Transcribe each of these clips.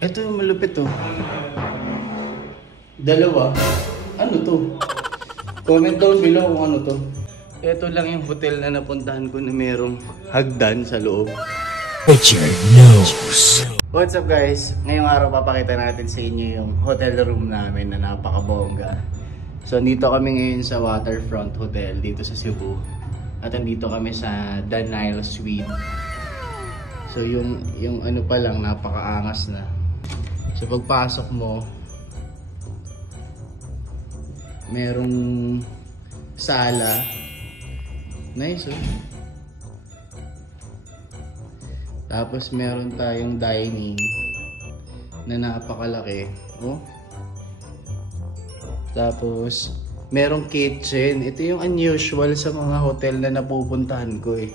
Ito yung malupit oh. Dalawa. Ano to? Comment down below kung ano to. Ito lang yung hotel na napuntahan ko na merong hagdan sa loob. Richard knows. What's up guys? Ngayong araw papakita natin sa inyo yung hotel room namin na napakabongga. So dito kami ngayon sa Waterfront Hotel dito sa Cebu. At andito kami sa The Nile Suite. So yung ano pa lang napakaangas na. So pagpasok mo, merong sala. Nice oh. Tapos meron tayong dining na napakalaki. Oh. Tapos merong kitchen. Ito yung unusual sa mga hotel na napupuntahan ko eh.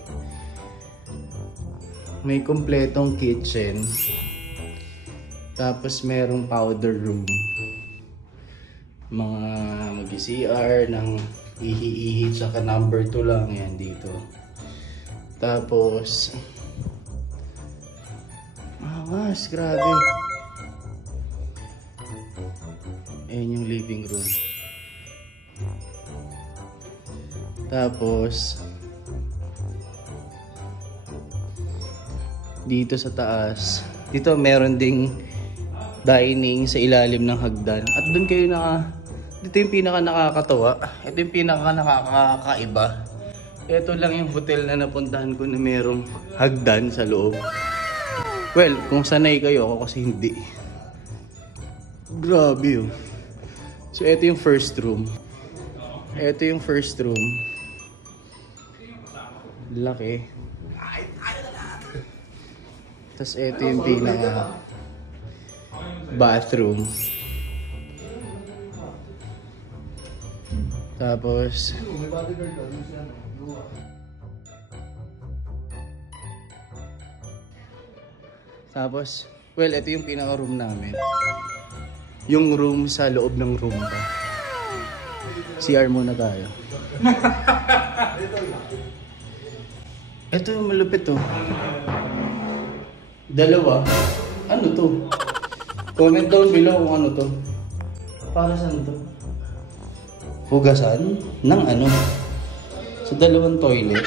May kompletong kitchen. Tapos merong powder room. Mga mag-CR ng ihi-ihi tsaka number 2 lang yan dito. Tapos angas, grabe. Ayan yung living room. Tapos dito sa taas, dito meron ding dining sa ilalim ng hagdan. At doon kayo dito yung pinaka nakakatawa. Ito yung pinaka nakakaiba. Ito lang yung hotel na napuntahan ko na merong hagdan sa loob. Well, kung sanay kayo, ako kasi hindi. Grabe oh. So ito yung first room. Ito yung first room. Laki. Tapos ito yung pinaka bathroom. Tapos, well, ito yung pinaka room namin. Yung room sa loob ng room pa. CR muna tayo. Ito yung malupit oh. Dalawa. Ano to? Comment down below kung ano to. Para saan to? Hugasan? Ng ano? Sa dalawang toilet.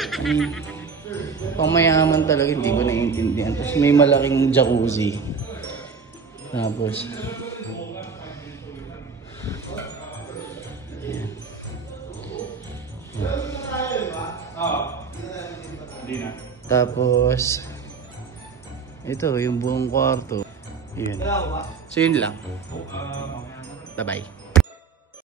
Pamayaman talaga, hindi ko naiintindihan. Tapos may malaking jacuzzi. Tapos ayan. Tapos ito yung buong kwarto. Ayan. So yun lang. Bye bye.